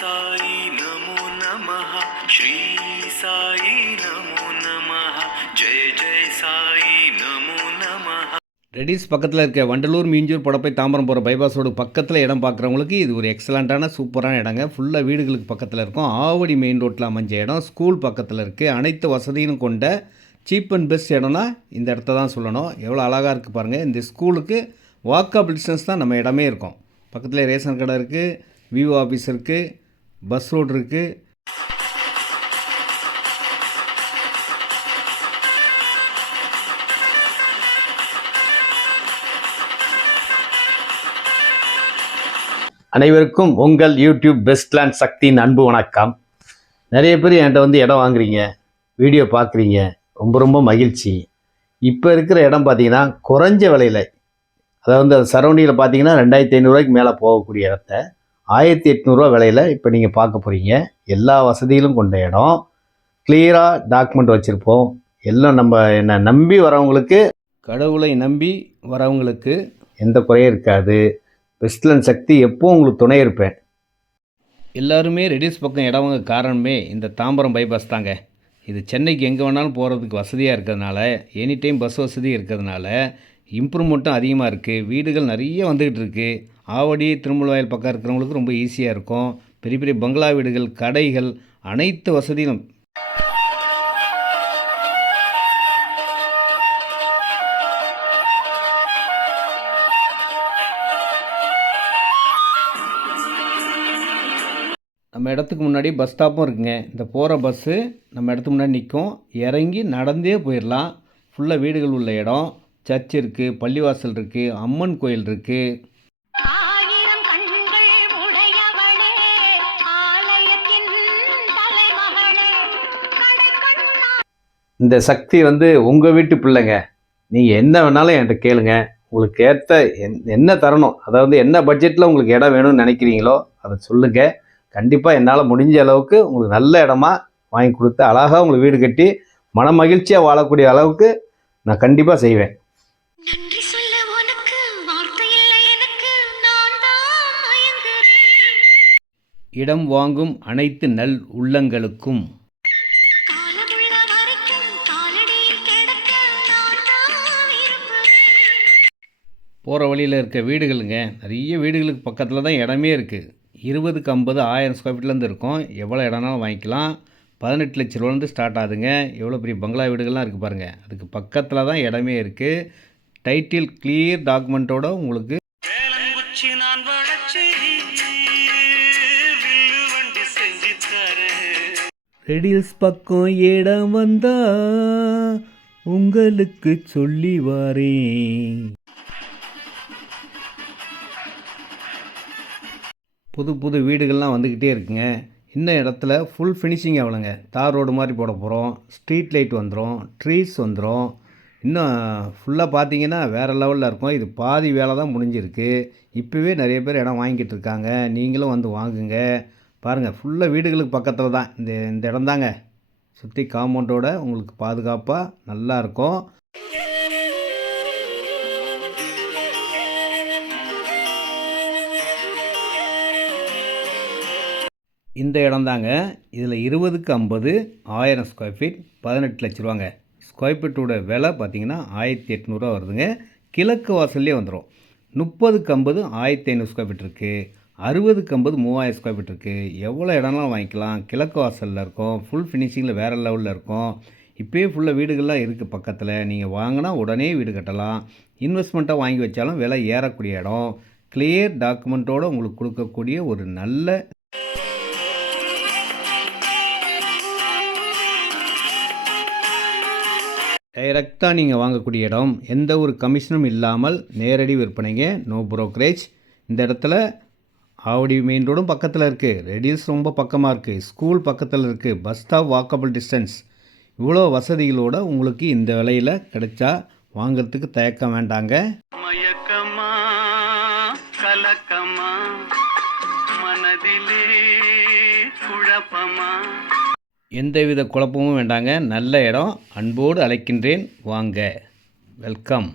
साई नमो नमः श्री साई नमो नमः जय जय साई नमो नमः. ரெடிஸ் பக்கத்தில் இருக்க வண்டலூர் மீஞ்சூர் படப்பை தாம்பரம் போகிற பைபாஸ் ரோடு பக்கத்தில் இடம் பார்க்குறவங்களுக்கு இது ஒரு எக்ஸலண்ட்டான சூப்பரான இடங்க. ஃபுல்லாக வீடுகளுக்கு பக்கத்தில் இருக்கும். ஆவடி மெயின் ரோட்டில் அமைஞ்ச இடம். ஸ்கூல் பக்கத்தில் இருக்குது. அனைத்து வசதியும் கொண்ட சீப் அண்ட் பெஸ்ட் இடம்னா இந்த இடத்த தான் சொல்லணும். எவ்வளோ அழகாக இருக்குது பாருங்கள். இந்த ஸ்கூலுக்கு வாக்கபிள் டிஸ்டன்ஸ் தான் நம்ம இடமே இருக்கும். பக்கத்தில் ரேஷன் கடை இருக்குது, விவோ ஆஃபீஸ் இருக்குது, பஸ் ரோடு இருக்குது. அனைவருக்கும் உங்கள் யூடியூப் பெஸ்ட் லேண்ட் சக்தியின் அன்பு வணக்கம். நிறைய பேர் என்கிட்ட வந்து இடம் வாங்குறீங்க, வீடியோ பார்க்குறீங்க, ரொம்ப ரொம்ப மகிழ்ச்சி. இப்போ இருக்கிற இடம் பார்த்தீங்கன்னா குறைஞ்ச விலையில், அதாவது அந்த சரௌண்டிங்கில் பார்த்தீங்கன்னா 2500 மேலே போகக்கூடிய இடத்த 1800 விலையில் இப்போ நீங்கள் பார்க்க போகிறீங்க. எல்லா வசதிகளும் கொண்ட இடம். கிளியராக டாக்குமெண்ட் வச்சுருப்போம். எல்லாம் நம்ம என்னை நம்பி வரவங்களுக்கு, கடவுளை நம்பி வரவங்களுக்கு எந்த குறையும் இருக்காது. பெஸ்ட் லேண்ட் சக்தி எப்போவும் உங்களுக்கு துணை இருப்பேன். எல்லாருமே ரெடிஸ் பக்கம் இடம் வாங்க காரணமே இந்த தாம்பரம் பைபாஸ் தாங்க. இது சென்னைக்கு எங்கே வேணாலும் போகிறதுக்கு வசதியாக இருக்கிறதுனால, எனி டைம் பஸ் வசதி இருக்கிறதுனால இம்ப்ரூவ்மெண்ட்டும் அதிகமாக இருக்குது. வீடுகள் நிறைய வந்துக்கிட்டு இருக்குது. ஆவடி திருமுல்வாயில் பக்கம் இருக்கிறவங்களுக்கு ரொம்ப ஈஸியாக இருக்கும். பெரிய பெரிய பங்களா வீடுகள், கடைகள், அனைத்து வசதியும். நம்ம இடத்துக்கு முன்னாடி பஸ் ஸ்டாப்பும் இருக்குங்க. இந்த போகிற பஸ்ஸு நம்ம இடத்துக்கு முன்னாடி நிற்கும். இறங்கி நடந்தே போயிடலாம். ஃபுல்லாக வீடுகள் உள்ள இடம். சர்ச் இருக்குது, பள்ளிவாசல் இருக்குது, அம்மன் கோயில் இருக்குது. இந்த சக்தி வந்து உங்கள் வீட்டு பிள்ளைங்க. நீங்கள் என்ன வேணாலும் என்கிட்ட கேளுங்க. உங்களுக்கு ஏற்ற என்ன தரணும், அதாவது என்ன பட்ஜெட்டில் உங்களுக்கு இடம் வேணும்னு நினைக்கிறீங்களோ அதை சொல்லுங்கள். கண்டிப்பாக என்னால் முடிஞ்ச அளவுக்கு உங்களுக்கு நல்ல இடமா வாங்கி கொடுத்து அழகாக உங்களுக்கு வீடு கட்டி மன மகிழ்ச்சியாக வாழக்கூடிய அளவுக்கு நான் கண்டிப்பாக செய்வேன். இடம் வாங்கும் அனைத்து நல் உள்ளங்களுக்கும் போகிற வழியில் இருக்க வீடுகளுங்க. நிறைய வீடுகளுக்கு பக்கத்தில் தான் இடமே இருக்குது. 20க்கு 50 1000 ஸ்கொயர் ஃபீட்லேருந்து இருக்கும். எவ்வளோ இடம்னாலும் வாங்கிக்கலாம். 18 லட்ச ரூபாலேருந்து ஸ்டார்ட் ஆகுதுங்க. எவ்வளோ பெரிய பங்களா வீடுகள்லாம் இருக்குது பாருங்கள். அதுக்கு பக்கத்தில் தான் இடமே இருக்குது. டைட்டில் கிளியர் டாக்குமெண்ட்டோட உங்களுக்கு ரெடில்ஸ் பக்கம் இடம் வந்தா உங்களுக்கு சொல்லி வாரேன். புது புது வீடுகள்லாம் வந்துக்கிட்டே இருக்குங்க. இந்த இடத்துல ஃபுல் ஃபினிஷிங் ஆகலைங்க. தார் ரோடு மாதிரி போட போகிறோம். ஸ்ட்ரீட் லைட் வந்துடும், ட்ரீஸ் வந்துடும். இன்னும் ஃபுல்லாக பார்த்தீங்கன்னா வேறு லெவலில் இருக்கும். இது பாதி வேலை தான் முடிஞ்சிருக்கு. இப்போவே நிறைய பேர் இடம் வாங்கிட்டு இருக்காங்க. நீங்களும் வந்து வாங்குங்க. பாருங்கள், ஃபுல்லாக வீடுகளுக்கு பக்கத்தில் தான் இந்த இடம் தாங்க. சுற்றி காம்பவுண்டோட உங்களுக்கு பாதுகாப்பாக நல்லாயிருக்கும். இந்த இடம் தாங்க. இதில் 20க்கு 50 1000 ஸ்கொயர் ஃபீட் 18 லட்ச ரூபாங்க. ஸ்கொயர் ஃபீட்டோட விலை பார்த்தீங்கன்னா 1800 வருதுங்க. கிழக்கு வாசல்லே வந்துடும். 30க்கு 50 1500 ஸ்கொயர் ஃபீட் இருக்குது. 60க்கு 50 3000 ஸ்கொயர் ஃபீட் இருக்குது. எவ்வளோ இடம்லாம் வாங்கிக்கலாம். கிழக்கு வாசலில் இருக்கும். ஃபுல் ஃபினிஷிங்கில் வேறு லெவலில் இருக்கும். இப்போயே ஃபுல்லாக வீடுகள்லாம் இருக்குது பக்கத்தில். நீங்கள் வாங்கினா உடனே வீடு கட்டலாம். இன்வெஸ்ட்மெண்ட்டாக வாங்கி வச்சாலும் விலை ஏறக்கூடிய இடம். கிளியர் டாக்குமெண்ட்டோடு உங்களுக்கு கொடுக்கக்கூடிய ஒரு நல்ல டைரெக்டாக நீங்கள் வாங்கக்கூடிய இடம். எந்த ஒரு கமிஷனும் இல்லாமல் நேரடி விற்பனைங்க. No brokerage. இந்த இடத்துல ஆவடி மெயின் ரோடும் பக்கத்தில் இருக்குது. ரெடில்ஸ் ரொம்ப பக்கமாக இருக்குது. ஸ்கூல் பக்கத்தில் இருக்குது. Bus stop walkable distance. இவ்வளோ வசதிகளோடு உங்களுக்கு இந்த விலையில் கிடைச்சா வாங்கிறதுக்கு தயக்கம் வேண்டாங்க. மயக்கமா கலக்கமா மனதிலே குழப்பமா, எந்தவித குழப்பமும் வேண்டாங்க. நல்ல இடம். அன்போடு அழைக்கின்றேன், வாங்க. வெல்கம்.